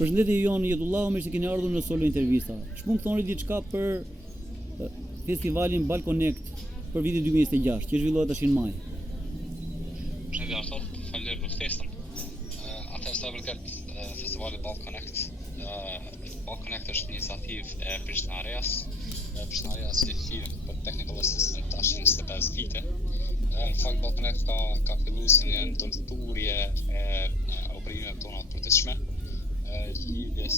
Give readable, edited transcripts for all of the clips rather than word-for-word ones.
Përshëndetje Jon Jetullahu, mirë se keni ardhur në Solo Intervista. Ç'mund të thoni diçka për festivalin Ball Connect për vitin 2026, që zhvillohet tash në maj? Përshëndetje Artur, faleminderit për ftesën. Atë sa vërtet festivali Ball Connect. Ball Connect është një iniciativë e Prishtinareas. Prishtinaria si firmë për technical assistant tash 25 vite. Në fakt Ball Connect ka filluar si një ndërthurje e oprimeve tona të përditshme, lidhjes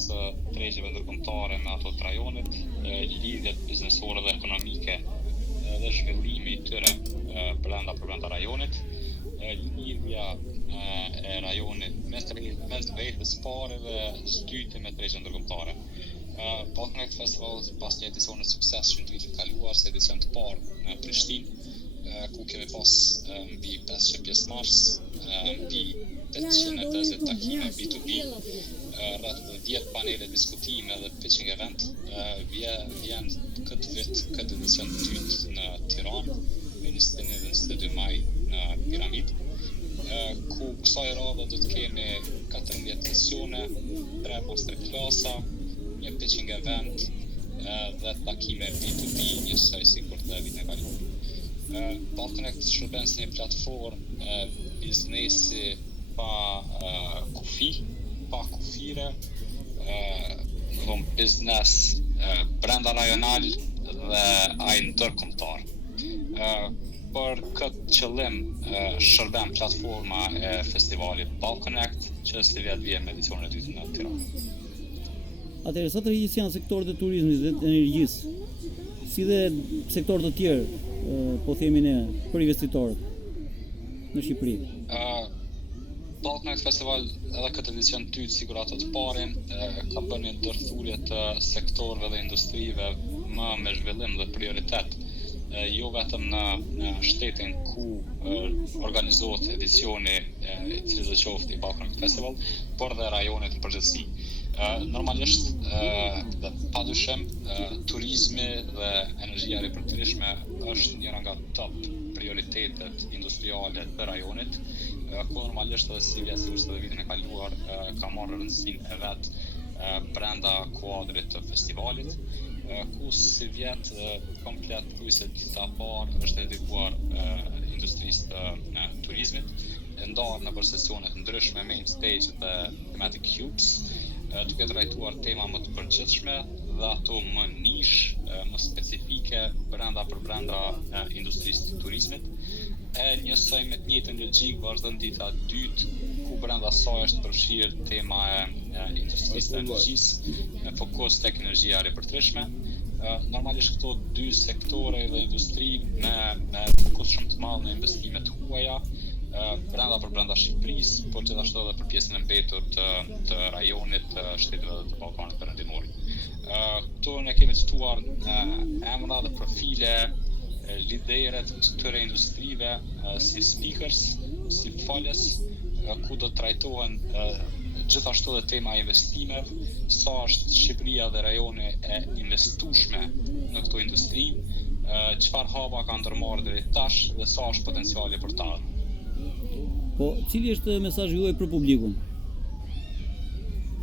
tregjeve ndërkombëtare me ato të rajonit, lidhjet biznesore dhe ekonomike dhe zhvillimi i tyre brenda rajonit, lidhja e rajonit mes vetes pare dhe zhytje me tregje ndërkombëtare. Ball Connect Festival pas një edicioni suksesshëm të vitit kaluar, se edicion të parë në Prishtinë, ku kemi pas mbi 500 pjesëmarrës, mbi 850 takime B2B, rreth 10 panele diskutime dhe pitching event, vjen këtë vit, këtë edicion të dytë në Tiranë, 21-22 maj në Piramid, ku kësaj radhe do të kemi 14 sesione, 3 masterklasa, një pitching event dhe takime B2B, njësoj sikur të vitin e kaluar. Ball Connect shërben si një platformë biznesi pa kufire, biznes brenda rajonal dhe ai ndërkombëtar. Për këtë qëllim shërben platforma e festivalit Ball Connect, që si vjet vjen me edicionin e dytë në Tiranë. Atëherë, sa të rrigjës janë sektorët e turizmit dhe energjisë, si dhe sektorët të tjerë, po themi ne, për investitorët në Shqipëri? Ball Connect Festival edhe këtë edicion të dytë, sigur ato të parin, ka bërë një ndërthurje të sektorëve dhe industrive më me zhvillim dhe prioritet, jo vetëm në shtetin ku organizohet edicioni i cili do qoftë i Ball Connect Festival, por dhe rajonit në përgjithësi. Normalisht dhe padyshim turizmi dhe energjia e ripërtërishme është njëra nga top prioritetet industriale të rajonit, ku normalisht edhe si vjen sigurisht edhe vitin e kaluar ka marrë rëndësinë e vet brenda kuadrit të festivalit, ku si vjet komplet kryese dita parë është dedikuar industrisë të turizmit, ndarë në sesione të ndryshme, main stage dhe thematic cubes, duke trajtuar tema më të përgjithshme dhe ato më nish, më specifike brenda industrisë të turizmit. Njësoj me të njëjtën logjik vazhdon dita e dytë, ku brenda saj është përfshirë tema e industrisë të energjisë, me fokus tek energjia e ripërtërishme. Normalisht këto dy sektore dhe industri me fokus shumë të madh në investime të huaja, brenda Shqipërisë, por gjithashtu edhe për pjesën e mbetur të rajonit, të shteteve dhe të Ballkanit Perëndimor. Këtu ne kemi cituar emra dhe profile lidere të këtyre industrive si speakers, si falës, ku do të trajtohen gjithashtu edhe tema e investimeve, sa është Shqipëria dhe rajoni e investueshme në këto industri, çfarë hapa ka ndërmarrë deri tash dhe sa është potenciali për ta. Po, cili është mesazhi juaj për publikun?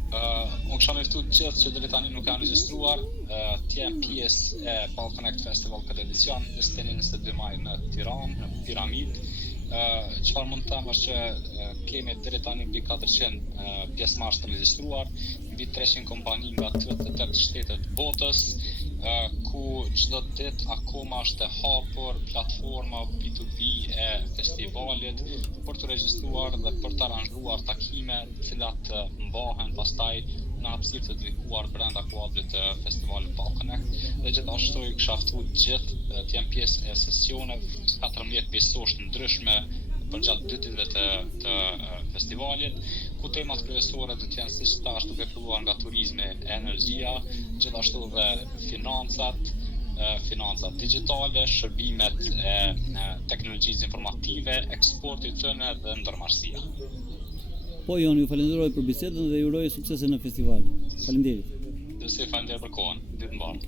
Unë kisha mjeftuar gjithë që deri tani nuk kanë regjistruar, të jenë pjesë e Ball Connect Festival këtë edicion, 21-22 maj në Tiranë, në Piramid. Çfarë mund të them është që kemi deri tani mbi 400 pjesëmarrës të regjistruar, mbi 300 kompani nga 38 shtete të botës, ku çdo ditë akoma është e hapur platforma B2B e festivalit për të regjistruar dhe për të aranjuar takime, të cilat mbahen pastaj në hapësirë të dedikuar brenda kuadrit të festivalit Ball Connect, dhe gjithashtu i kisha ftuar gjithë të jenë pjesë e sesioneve 14 pjesësh të ndryshme përgjatë 2 ditëve të festivalit, ku temat kryesore do të jenë siç thash, duke filluar nga turizmi, energjia, gjithashtu dhe financat digjitale, shërbimet e teknologjisë informative, eksporti i tyre dhe ndërmarrësia. Po Jon, ju falenderoj për bisedën dhe ju uroj suksese në festival. Faleminderit. Faleminderit për kohën. Ditë mbarë.